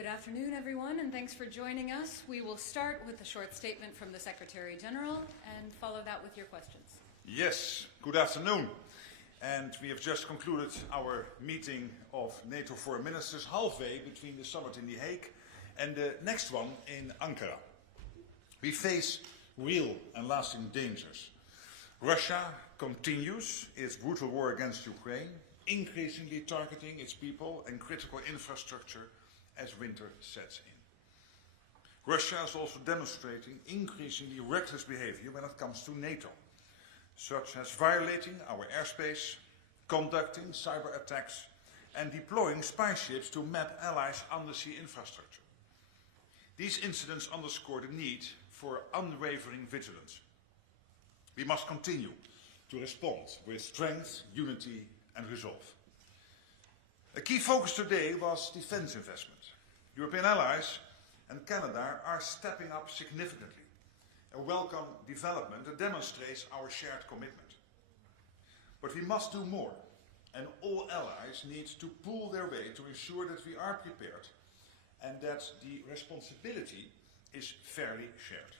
Good afternoon, everyone, and thanks for joining us. We will start with a short statement from the Secretary General and follow that with your questions. Yes, good afternoon. And we have just concluded our meeting of NATO Foreign Ministers halfway between the summit in The Hague and the next one in Ankara. We face real and lasting dangers. Russia continues its brutal war against Ukraine, increasingly targeting its people and critical infrastructure as winter sets in. Russia is also demonstrating increasingly reckless behavior when it comes to NATO, such as violating our airspace, conducting cyber attacks, and deploying spy ships to map allies' undersea infrastructure. These incidents underscore the need for unwavering vigilance. We must continue to respond with strength, unity, and resolve. A key focus today was defense investment. European allies and Canada are stepping up significantly, a welcome development that demonstrates our shared commitment. But we must do more, and all allies need to pull their weight to ensure that we are prepared and that the responsibility is fairly shared.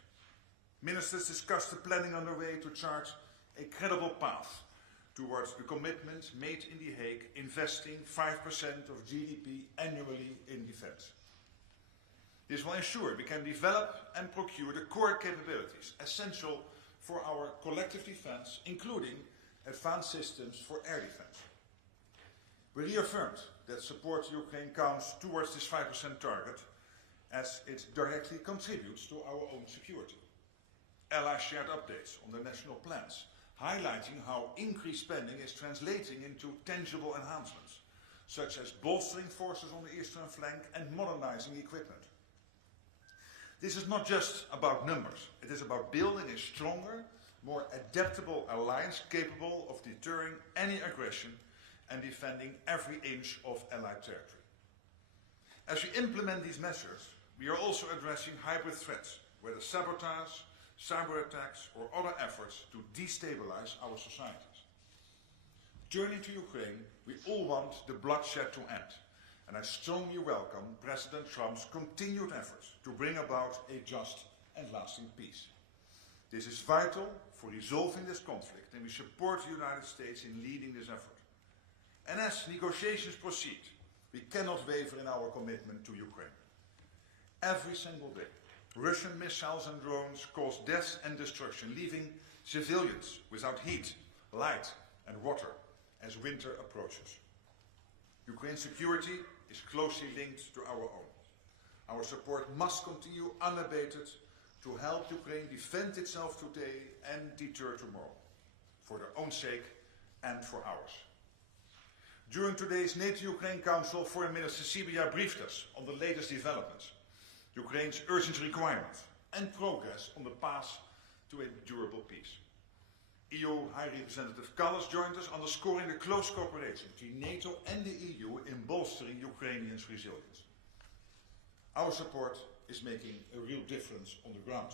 Ministers discussed the planning underway to chart a credible path towards the commitment made in The Hague, investing 5% of GDP annually in defense. This will ensure we can develop and procure the core capabilities essential for our collective defense, including advanced systems for air defense. We reaffirmed that support to Ukraine counts towards this 5% target as it directly contributes to our own security. Allies shared updates on their national plans, highlighting how increased spending is translating into tangible enhancements, such as bolstering forces on the eastern flank and modernizing equipment. This is not just about numbers, it is about building a stronger, more adaptable alliance capable of deterring any aggression and defending every inch of Allied territory. As we implement these measures, we are also addressing hybrid threats, whether sabotage, cyber attacks or other efforts to destabilize our societies. Turning to Ukraine, we all want the bloodshed to end, and I strongly welcome President Trump's continued efforts to bring about a just and lasting peace. This is vital for resolving this conflict, and we support the United States in leading this effort. And as negotiations proceed, we cannot waver in our commitment to Ukraine. Every single day, Russian missiles and drones cause death and destruction, leaving civilians without heat, light and water as winter approaches. Ukraine's security is closely linked to our own. Our support must continue unabated to help Ukraine defend itself today and deter tomorrow, for their own sake and for ours. During today's NATO-Ukraine Council, Foreign Minister Sibiya briefed us on the latest developments, Ukraine's urgent requirements, and progress on the path to a durable peace. EU High Representative Kallas joined us, underscoring the close cooperation between NATO and the EU in bolstering Ukrainians' resilience. Our support is making a real difference on the ground.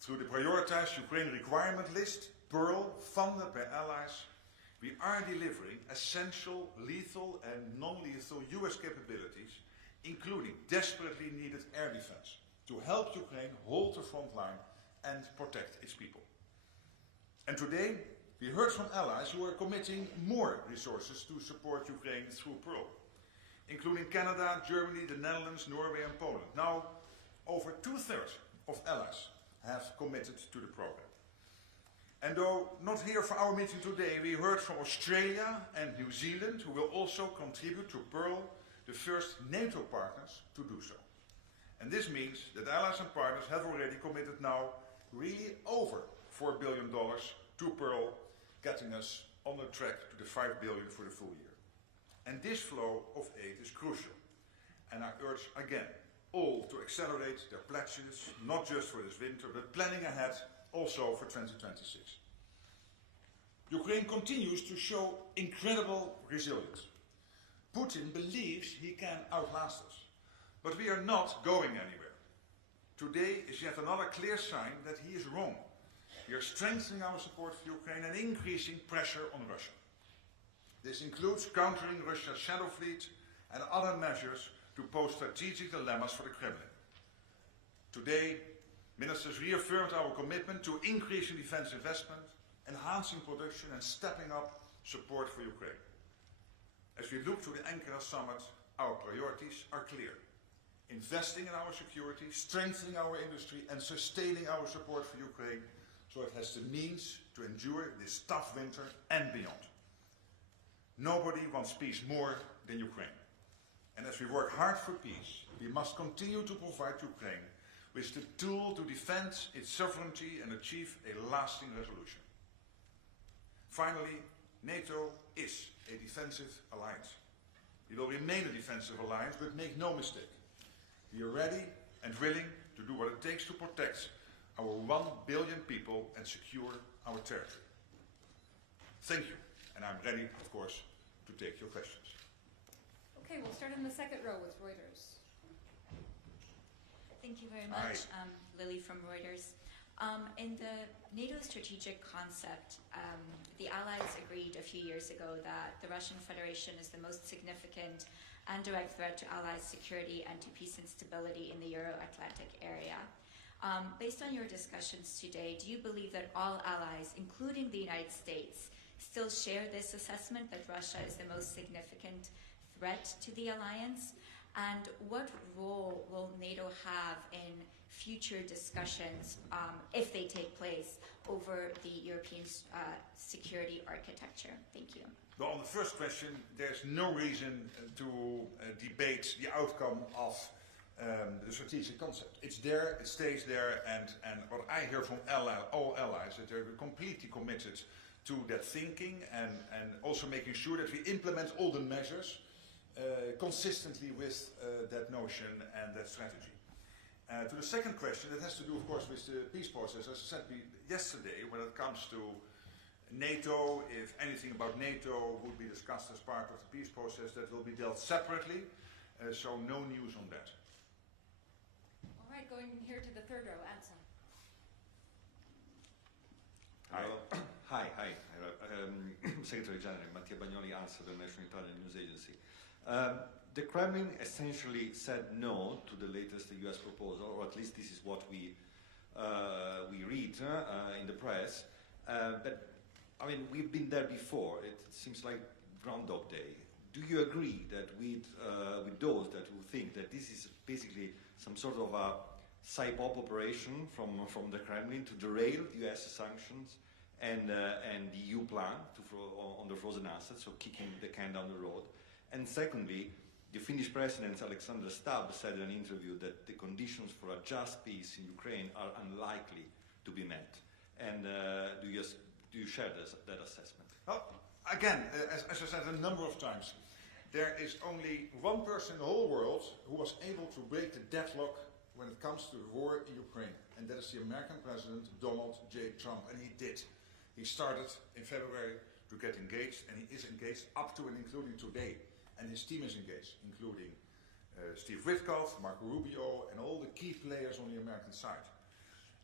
Through the prioritized Ukraine requirement list, Pearl, funded by allies, we are delivering essential lethal and non-lethal US capabilities, including desperately needed air defense, to help Ukraine hold the front line and protect its people. And today, we heard from allies who are committing more resources to support Ukraine through Pearl, including Canada, Germany, the Netherlands, Norway and Poland. Now, over 2/3 of allies have committed to the program. And though not here for our meeting today, we heard from Australia and New Zealand, who will also contribute to Pearl, the first NATO partners to do so. And this means that allies and partners have already committed now really over $4 billion to Pearl, getting us on the track to the $5 billion for the full year. And this flow of aid is crucial. And I urge again all to accelerate their pledges, not just for this winter, but planning ahead also for 2026. Ukraine continues to show incredible resilience. Putin believes he can outlast us, but we are not going anywhere. Today is yet another clear sign that he is wrong. We are strengthening our support for Ukraine and increasing pressure on Russia. This includes countering Russia's shadow fleet and other measures to pose strategic dilemmas for the Kremlin. Today, ministers reaffirmed our commitment to increasing defense investment, enhancing production and stepping up support for Ukraine. As we look to the Ankara summit, our priorities are clear. Investing in our security, strengthening our industry and sustaining our support for Ukraine so it has the means to endure this tough winter and beyond. Nobody wants peace more than Ukraine. And as we work hard for peace, we must continue to provide Ukraine with the tool to defend its sovereignty and achieve a lasting resolution. Finally, NATO is a defensive alliance. It will remain a defensive alliance, but make no mistake. We are ready and willing to do what it takes to protect our 1 billion people and secure our territory. Thank you, and I'm ready, of course, to take your questions. Okay, we'll start in the second row with Reuters. Thank you very much. Lily from Reuters. In the NATO strategic concept, the Allies agreed a few years ago that the Russian Federation is the most significant and direct threat to Allies' security and to peace and stability in the Euro-Atlantic area. Based on your discussions today, do you believe that all allies, including the United States, still share this assessment that Russia is the most significant threat to the alliance? And what role will NATO have in future discussions, if they take place, over the European security architecture? Thank you. Well, on the first question, there's no reason to debate the outcome of the strategic concept. It's there, it stays there, and what I hear from all allies, that they're completely committed to that thinking and also making sure that we implement all the measures consistently with that notion and that strategy. To the second question, that has to do, of course, with the peace process. As I said yesterday, when it comes to NATO, if anything about NATO would be discussed as part of the peace process, that will be dealt separately, so no news on that. All right, going here to the third row, Ansa. Hi. Hi. Secretary General Mattia Bagnoli, ANSA, the National Italian News Agency. The Kremlin essentially said no to the latest US proposal, or at least this is what we read in the press. But I mean, we've been there before. It seems like Groundhog Day. Do you agree that with those that who think that this is basically some sort of a psyop operation from the Kremlin to derail the US sanctions and the EU plan on the frozen assets, so kicking the can down the road? And secondly, the Finnish President Alexander Stubb said in an interview that the conditions for a just peace in Ukraine are unlikely to be met. And do you share that assessment? Well, again, as I said a number of times, there is only one person in the whole world who was able to break the deadlock when it comes to the war in Ukraine, and that is the American President Donald J. Trump, and he did. He started in February to get engaged, and he is engaged up to and including today. And his team is engaged, including Steve Witkoff, Marco Rubio, and all the key players on the American side.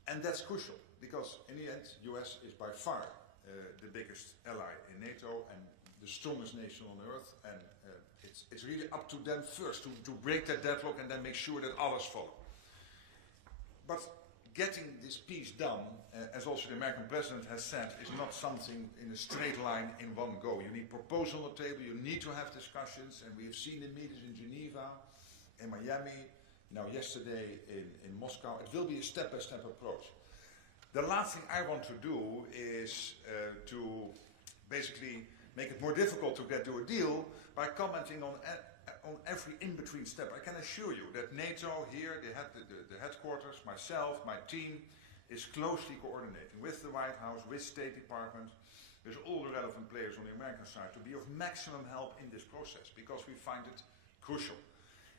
And that's crucial, because in the end, US is by far the biggest ally in NATO and the strongest nation on earth. And it's really up to them first to break that deadlock and then make sure that others follow. But getting this peace done, as also the American president has said, is not something in a straight line in one go. You need proposals on the table, you need to have discussions, and we have seen in meetings in Geneva, in Miami, now yesterday in Moscow. It will be a step-by-step approach. The last thing I want to do is to basically make it more difficult to get to a deal by commenting on every in-between step. I can assure you that NATO here, the headquarters, myself, my team, is closely coordinating with the White House, with State Department, with all the relevant players on the American side to be of maximum help in this process, because we find it crucial.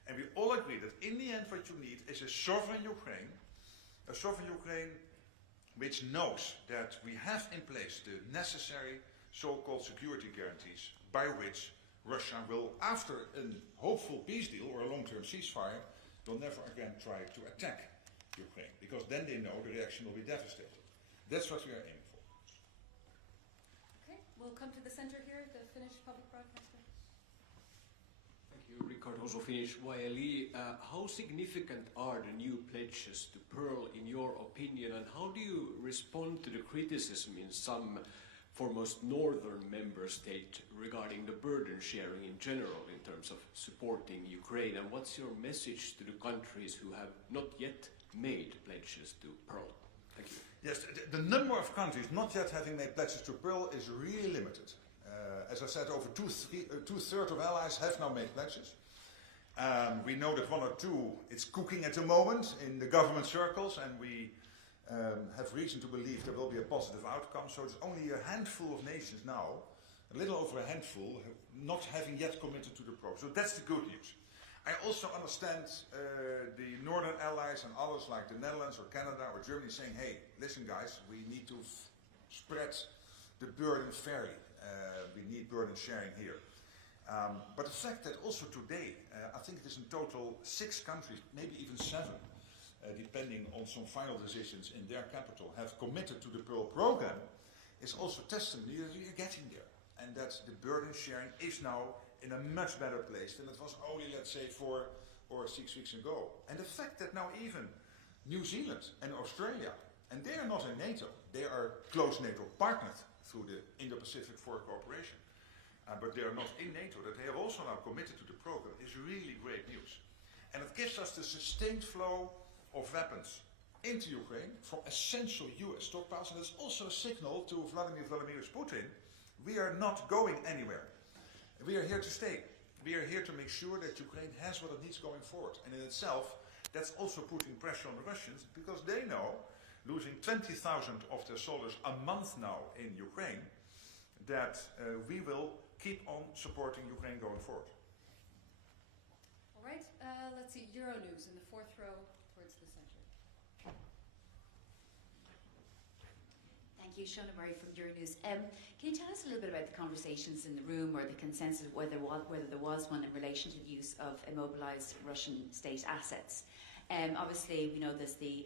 And we all agree that in the end what you need is a sovereign Ukraine which knows that we have in place the necessary so-called security guarantees by which Russia will, after a hopeful peace deal or a long-term ceasefire, will never again try to attack Ukraine, because then they know the reaction will be devastating. That's what we are aiming for. Okay, we'll come to the center here, the Finnish public broadcaster. Thank you. Rickard also finished YLE. How significant are the new pledges to Pearl in your opinion, and how do you respond to the criticism in some foremost northern member state regarding the burden sharing in general in terms of supporting Ukraine? And what's your message to the countries who have not yet made pledges to Pearl? Thank you. Yes, the number of countries not yet having made pledges to Pearl is really limited. As I said, over two-thirds of allies have now made pledges. We know that one or two, it's cooking at the moment in the government circles, and we have reason to believe there will be a positive outcome. So it's only a handful of nations now, a little over a handful, not having yet committed to the program. So that's the good news. I also understand the northern allies and others like the Netherlands or Canada or Germany saying, hey, listen guys, we need to spread the burden fairly. We need burden sharing here. But the fact that also today, I think it is in total 6 countries, maybe even 7, depending on some final decisions in their capital, have committed to the Pearl program, is also testimony that we are getting there. And that the burden sharing is now in a much better place than it was only, let's say, 4 or 6 weeks ago. And the fact that now even New Zealand and Australia, and they are not in NATO, they are close NATO partners through the Indo-Pacific for cooperation, but they are not in NATO, that they have also now committed to the program is really great news. And it gives us the sustained flow of weapons into Ukraine from essential US stockpiles, and it's also a signal to Vladimir Vladimirovich Putin, we are not going anywhere. We are here to stay. We are here to make sure that Ukraine has what it needs going forward. And in itself, that's also putting pressure on the Russians, because they know, losing 20,000 of their soldiers a month now in Ukraine, that we will keep on supporting Ukraine going forward. All right, let's see, Euronews in the 4th row towards the center. Thank you, Shona Murray from Euronews. Can you tell us a little bit about the conversations in the room or the consensus, whether there was one in relation to the use of immobilised Russian state assets? Obviously, we know there's the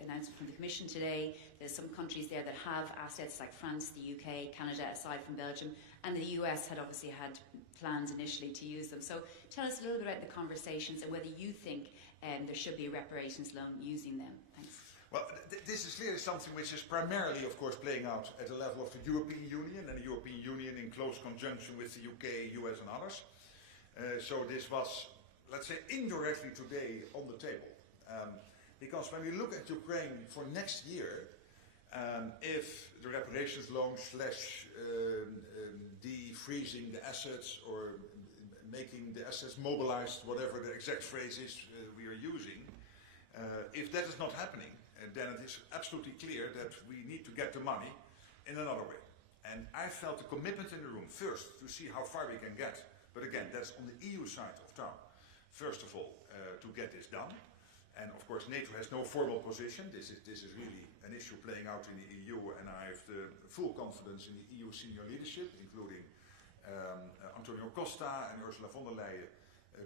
announcement from the Commission today. There's some countries there that have assets like France, the UK, Canada, aside from Belgium, and the US had obviously had plans initially to use them. So tell us a little bit about the conversations and whether you think there should be a reparations loan using them. Thanks. Well, this is clearly something which is primarily, of course, playing out at the level of the European Union, and the European Union in close conjunction with the UK, US and others. So this was, let's say, indirectly today on the table. Because when we look at Ukraine for next year, if the reparations loan slash defreezing the assets or making the assets mobilized, whatever the exact phrase is we are using, if that is not happening, then it is absolutely clear that we need to get the money in another way. And I felt the commitment in the room, first, to see how far we can get, but again, that's on the EU side of town. First of all, to get this done. And of course, NATO has no formal position. This is really an issue playing out in the EU, and I have the full confidence in the EU senior leadership, including Antonio Costa and Ursula von der Leyen,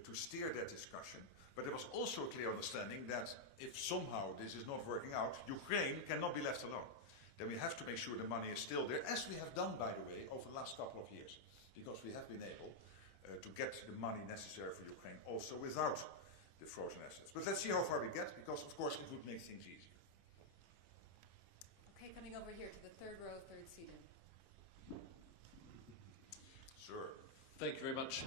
to steer that discussion. But there was also a clear understanding that if somehow this is not working out, Ukraine cannot be left alone. Then we have to make sure the money is still there, as we have done, by the way, over the last couple of years, because we have been able to get the money necessary for Ukraine also without the frozen assets. But let's see how far we get, because of course it would make things easier. Okay, coming over here to the 3rd row, 3rd seated. Sure. Thank you very much.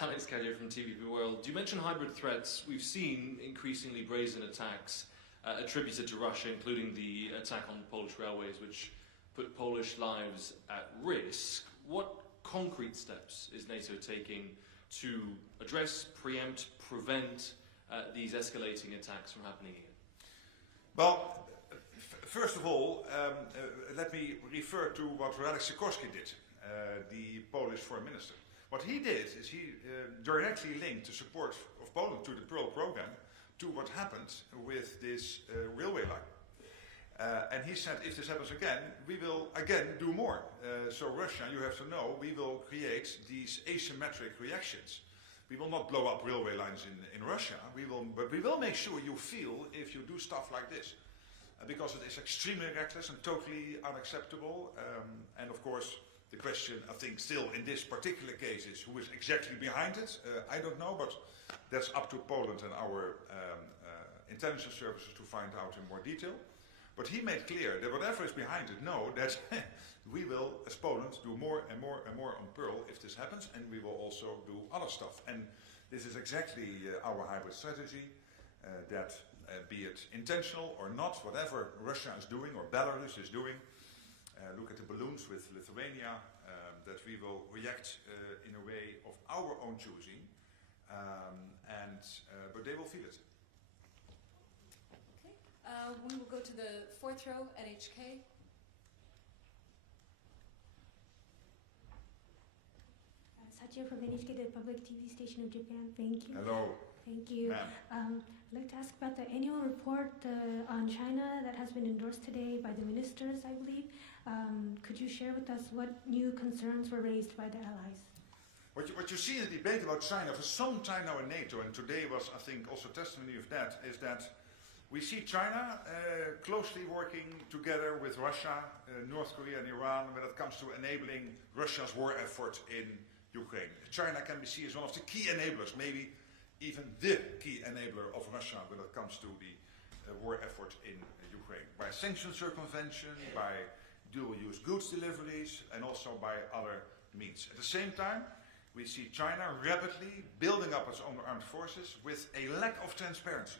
Alex Carrier from TVP World. You mentioned hybrid threats. We've seen increasingly brazen attacks attributed to Russia, including the attack on Polish railways, which put Polish lives at risk. What concrete steps is NATO taking to address, preempt, prevent these escalating attacks from happening again? Well, first of all, let me refer to what Radek Sikorski did, the Polish foreign minister. What he did is he directly linked the support of Poland to the Pearl program to what happened with this railway line. And he said, if this happens again, we will again do more. So Russia, you have to know, we will create these asymmetric reactions. We will not blow up railway lines in Russia, but we will make sure you feel if you do stuff like this. Because it is extremely reckless and totally unacceptable. And of course, The question, I think, still in this particular case is who is exactly behind it. I don't know, but that's up to Poland and our intelligence services to find out in more detail. But he made clear that whatever is behind it, know that we will, as Poland, do more and more and more on Pearl if this happens, and we will also do other stuff. And this is exactly our hybrid strategy, that be it intentional or not, whatever Russia is doing or Belarus is doing, look at the balloons with Lithuania, that we will react in a way of our own choosing, but they will feel it. We will go to the fourth row, NHK. Satya from NHK, the public TV station of Japan. Thank you. Hello. Thank you. I'd like to ask about the annual report on China that has been endorsed today by the ministers, I believe. Could you share with us what new concerns were raised by the allies? What you see in the debate about China for some time now in NATO, and today was, I think, also testimony of that, is that we see China closely working together with Russia, North Korea and Iran when it comes to enabling Russia's war effort in Ukraine. China can be seen as one of the key enablers, maybe even the key enabler of Russia when it comes to the war effort in Ukraine. By sanction circumvention, by dual-use goods deliveries, and also by other means. At the same time, we see China rapidly building up its own armed forces with a lack of transparency.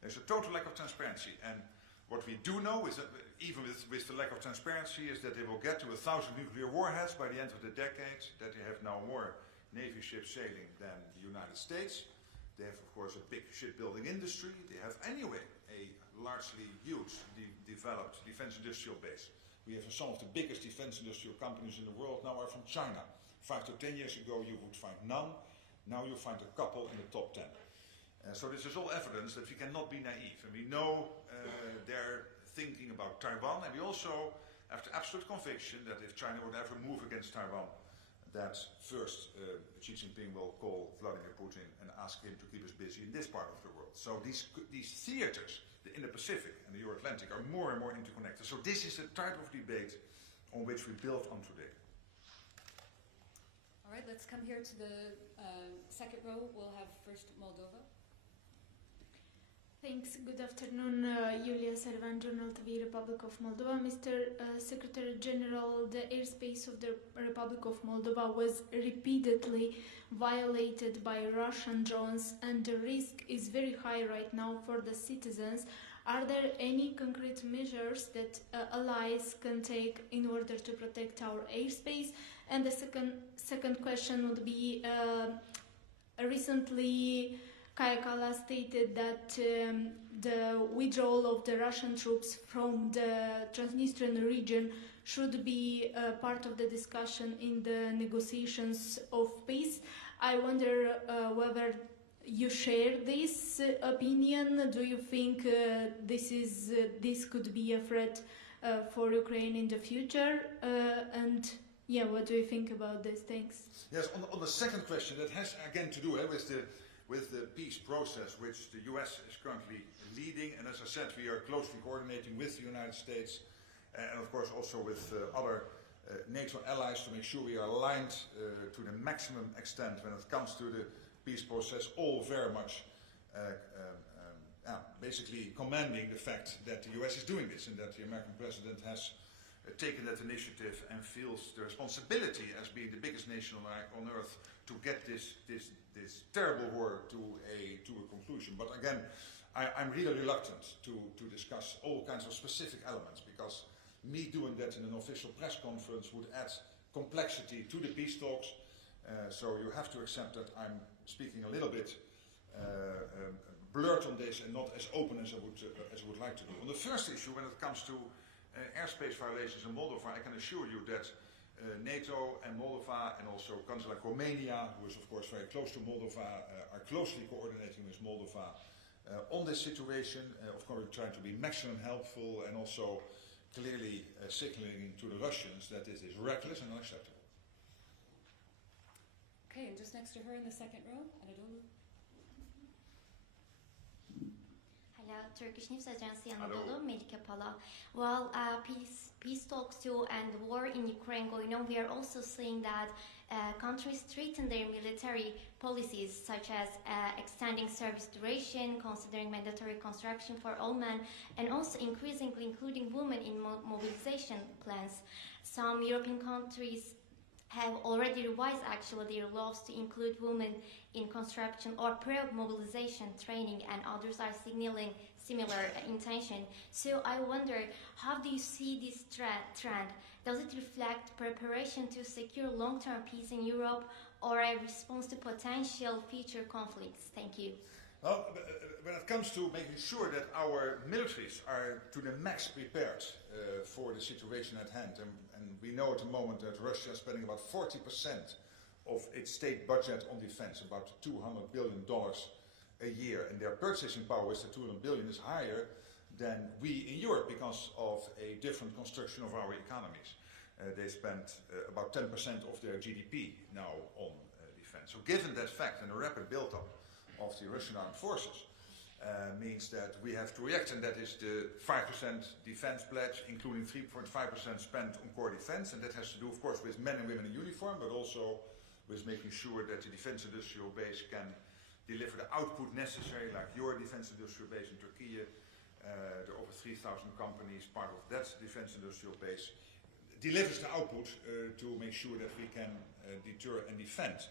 There's a total lack of transparency, and what we do know is that even with the lack of transparency is that they will get to 1,000 nuclear warheads by the end of the decade, that they have now more Navy ships sailing than the United States. They have, of course, a big shipbuilding industry. They have anyway a largely huge developed defense industrial base. We have some of the biggest defense industrial companies in the world now are from China. 5 to 10 years ago you would find none. Now you find a couple in the top 10. So this is all evidence that we cannot be naive, and we know they're thinking about Taiwan, and we also have the absolute conviction that if China would ever move against Taiwan, that first Xi Jinping will call Vladimir Putin and ask him to keep us busy in this part of the world. So these theaters, the Indo-Pacific and the Euro-Atlantic, are more and more interconnected. So this is the type of debate on which we build on today. All right, let's come here to the second row. We'll have first Moldova. Thanks. Good afternoon, Yulia Servan, Journal TV, Republic of Moldova. Mr. Secretary General, the airspace of the Republic of Moldova was repeatedly violated by Russian drones, and the risk is very high right now for the citizens. Are there any concrete measures that allies can take in order to protect our airspace? And the second question would be, recently Kaja Kallas stated that the withdrawal of the Russian troops from the Transnistrian region should be part of the discussion in the negotiations of peace. I wonder whether you share this opinion. Do you think this could be a threat for Ukraine in the future? And yeah, what do you think about this? Thanks. Yes, on the second question, that has again to do with the peace process which the US is currently leading, and as I said, we are closely coordinating with the United States and of course also with other NATO allies to make sure we are aligned to the maximum extent when it comes to the peace process, all very much basically commending the fact that the US is doing this and that the American president has taken that initiative and feels the responsibility as being the biggest nation on earth to get this terrible war to a conclusion. But again, I'm really reluctant to discuss all kinds of specific elements, because me doing that in an official press conference would add complexity to the peace talks. So you have to accept that I'm speaking a little bit blurred on this and not as open as I would like to do. On the first issue, when it comes to airspace violations in Moldova, I can assure you that NATO and Moldova, and also countries like Romania, who is of course very close to Moldova, are closely coordinating with Moldova on this situation. Of course, we're trying to be maximum helpful and also clearly signaling to the Russians that this is reckless and unacceptable. Okay, and just next to her in the second row, Anadolu. Hello, Turkish News Agency Hello. Anadolu, Melike Pala. While peace talks too and war in Ukraine going on, we are also seeing that countries strengthen their military policies, such as extending service duration, considering mandatory conscription for all men, and also increasingly including women in mobilization plans. Some European countries have already revised actually their laws to include women in conscription or pre-mobilization training, and others are signaling similar intention. So I wonder, how do you see this trend? Does it reflect preparation to secure long-term peace in Europe or a response to potential future conflicts? Thank you. Well, when it comes to making sure that our militaries are to the max prepared for the situation at hand, and we know at the moment that Russia is spending about 40% of its state budget on defense, about $200 billion a year, and their purchasing power with the $200 billion is higher than we in Europe because of a different construction of our economies. They spend about 10% of their GDP now on defense. So given that fact and the rapid build-up of the Russian armed forces means that we have to react, and that is the 5% defense pledge, including 3.5% spent on core defense, and that has to do, of course, with men and women in uniform, but also with making sure that the defense industrial base can deliver the output necessary, like your defense industrial base in Turkey. There are over 3,000 companies, part of that defense industrial base, delivers the output to make sure that we can deter and defend.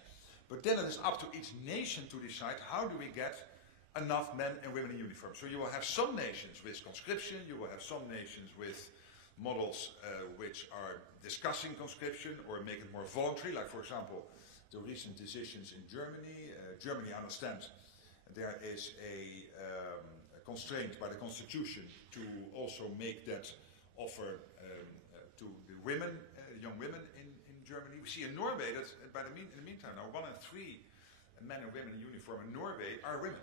But then it is up to each nation to decide how do we get enough men and women in uniform. So you will have some nations with conscription, you will have some nations with models which are discussing conscription or make it more voluntary, like for example the recent decisions in Germany. Germany, I understand, there is a constraint by the constitution to also make that offer to the women, young women in Germany. We see in Norway that in the meantime now 1 in 3 men and women in uniform in Norway are women.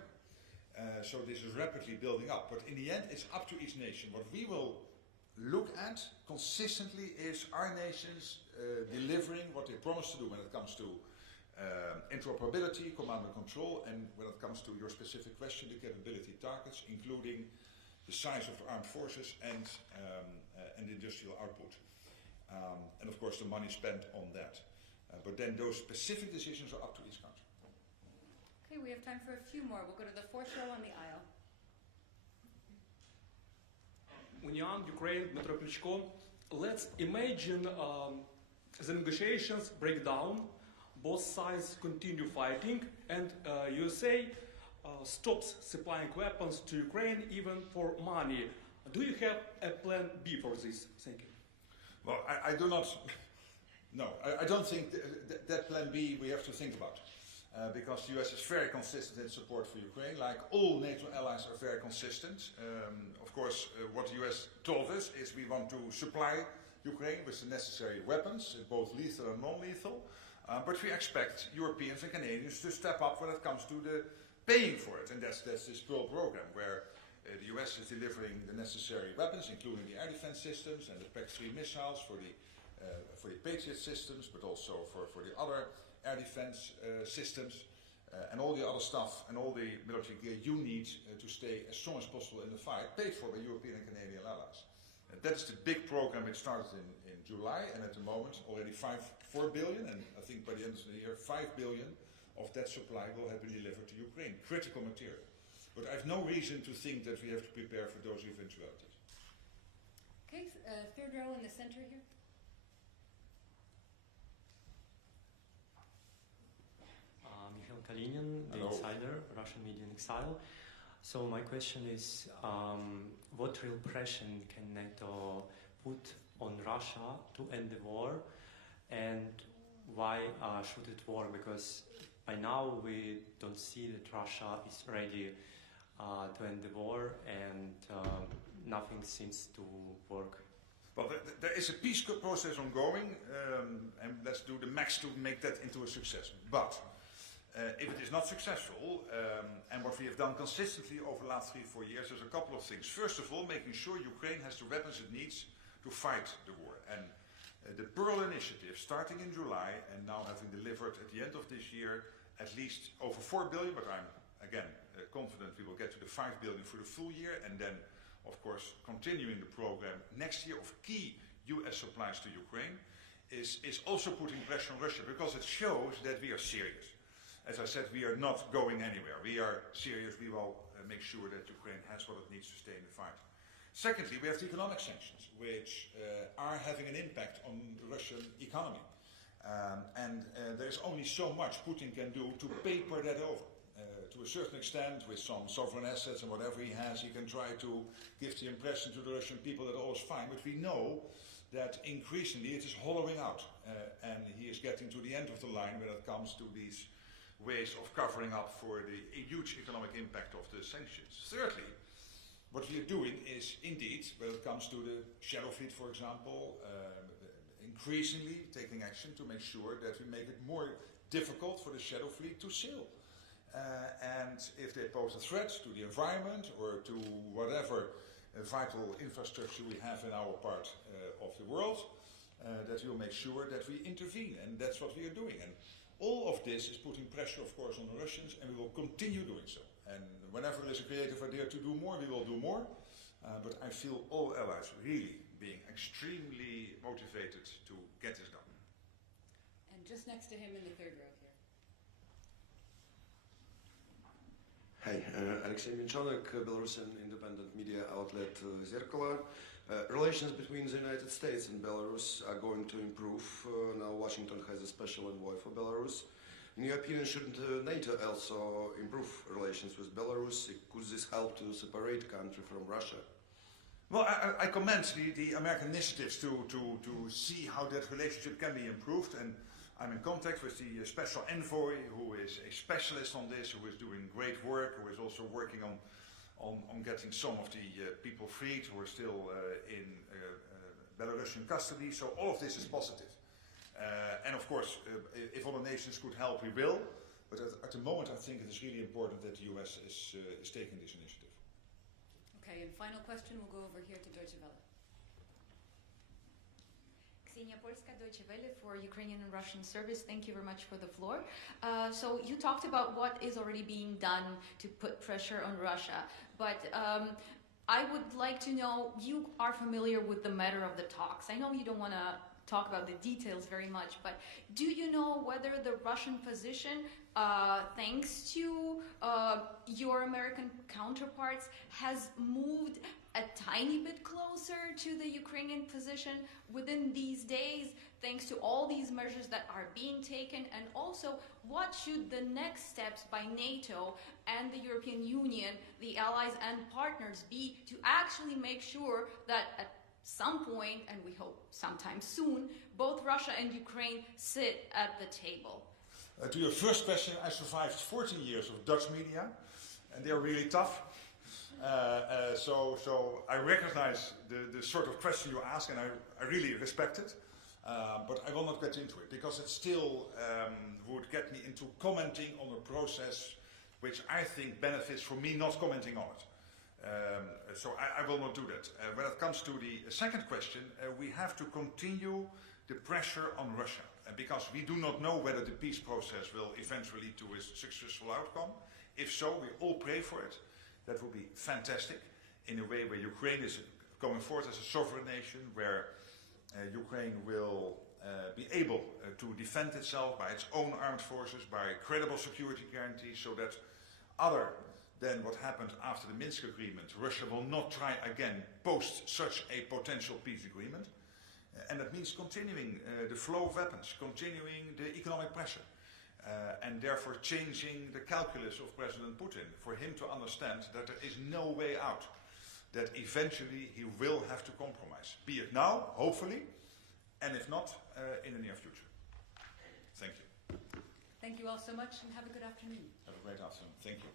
So this is rapidly building up. But in the end, it's up to each nation. What we will look at consistently is our nations delivering what they promise to do when it comes to interoperability, command and control, and when it comes to your specific question, the capability targets, including the size of armed forces and industrial output. And of course the money spent on that. But then those specific decisions are up to each country. Okay, we have time for a few more. We'll go to the fourth row on the aisle. Union, Ukraine, Dmitro Klitschko. Let's imagine the negotiations break down, both sides continue fighting, and USA stops supplying weapons to Ukraine even for money. Do you have a plan B for this? Thank you. Well, I do not. No, I don't think that plan B we have to think about. Because the US is very consistent in support for Ukraine, like all NATO allies are very consistent. Of course, what the US told us is we want to supply Ukraine with the necessary weapons, both lethal and non-lethal, but we expect Europeans and Canadians to step up when it comes to the paying for it, and that's this Pearl program, where the US is delivering the necessary weapons, including the air defense systems and the PAC-3 missiles for the Patriot systems, but also for the other air defense systems, and all the other stuff and all the military gear you need to stay as strong as possible in the fight, paid for by European and Canadian allies. That is the big program. It started in July, and at the moment already 4 billion, and I think by the end of the year 5 billion of that supply will have been delivered to Ukraine, critical material. But I have no reason to think that we have to prepare for those eventualities. Okay, third row in the center here. Kalinin, the Hello. Insider, Russian media in exile. So my question is, what real pressure can NATO put on Russia to end the war, and why should it work? Because by now we don't see that Russia is ready to end the war, and nothing seems to work. Well, there is a peace process ongoing, and let's do the max to make that into a success. But if it is not successful, and what we have done consistently over the last 3-4 years, there's a couple of things. First of all, making sure Ukraine has the weapons it needs to fight the war. And the Pearl Initiative, starting in July and now having delivered at the end of this year at least over 4 billion, but I'm again, confident we will get to the 5 billion for the full year, and then, of course, continuing the program next year of key US supplies to Ukraine is also putting pressure on Russia, because it shows that we are serious. As I said, we are not going anywhere. We are serious. We will make sure that Ukraine has what it needs to stay in the fight. Secondly, we have the economic sanctions, which are having an impact on the Russian economy. There's only so much Putin can do to paper that over. To a certain extent, with some sovereign assets and whatever he has, he can try to give the impression to the Russian people that all is fine. But we know that increasingly it is hollowing out. And he is getting to the end of the line when it comes to these ways of covering up for the huge economic impact of the sanctions. Thirdly, what we are doing is indeed, when it comes to the shadow fleet, for example, increasingly taking action to make sure that we make it more difficult for the shadow fleet to sail. And if they pose a threat to the environment or to whatever vital infrastructure we have in our part of the world, that we'll make sure that we intervene. And that's what we are doing. And all of this is putting pressure, of course, on the Russians, and we will continue doing so. And whenever there is a creative idea to do more, we will do more. But I feel all allies really being extremely motivated to get this done. And just next to him in the third row here. Hi, Alexei Minchonek, Belarusian independent media outlet Zerkalo. Relations between the United States and Belarus are going to improve. Now Washington has a special envoy for Belarus. In your opinion, shouldn't NATO also improve relations with Belarus? Could this help to separate the country from Russia? Well, I commend the American initiatives to see how that relationship can be improved, and I'm in contact with the special envoy, who is a specialist on this, who is doing great work, who is also working on getting some of the people freed who are still in Belarusian custody. So all of this is positive. And of course, if other nations could help, we will. But at the moment, I think it is really important that the US is taking this initiative. Okay, and final question, we'll go over here to Deutsche Welle. Ksenia Polska, Deutsche Welle for Ukrainian and Russian service. Thank you very much for the floor. So you talked about what is already being done to put pressure on Russia, but I would like to know, you are familiar with the matter of the talks. I know you don't want to talk about the details very much, but do you know whether the Russian position, thanks to your American counterparts, has moved a tiny bit closer to the Ukrainian position within these days, thanks to all these measures that are being taken? And also, what should the next steps by NATO and the European Union, the allies and partners, be to actually make sure that at some point, and we hope sometime soon, both Russia and Ukraine sit at the table? To your first question, I survived 14 years of Dutch media, and they're really tough. So I recognize the sort of question you ask, and I really respect it. But I will not get into it, because it still would get me into commenting on a process which I think benefits from me not commenting on it. So I will not do that. When it comes to the second question, we have to continue the pressure on Russia, because we do not know whether the peace process will eventually lead to a successful outcome. If so, we all pray for it. That would be fantastic, in a way where Ukraine is going forward as a sovereign nation, where Ukraine will be able to defend itself by its own armed forces, by credible security guarantees, so that other than what happened after the Minsk agreement, Russia will not try again post such a potential peace agreement. And that means continuing the flow of weapons, continuing the economic pressure, and therefore changing the calculus of President Putin, for him to understand that there is no way out, that eventually he will have to compromise, be it now, hopefully, and if not, in the near future. Thank you. Thank you all so much, and have a good afternoon. Have a great afternoon. Thank you.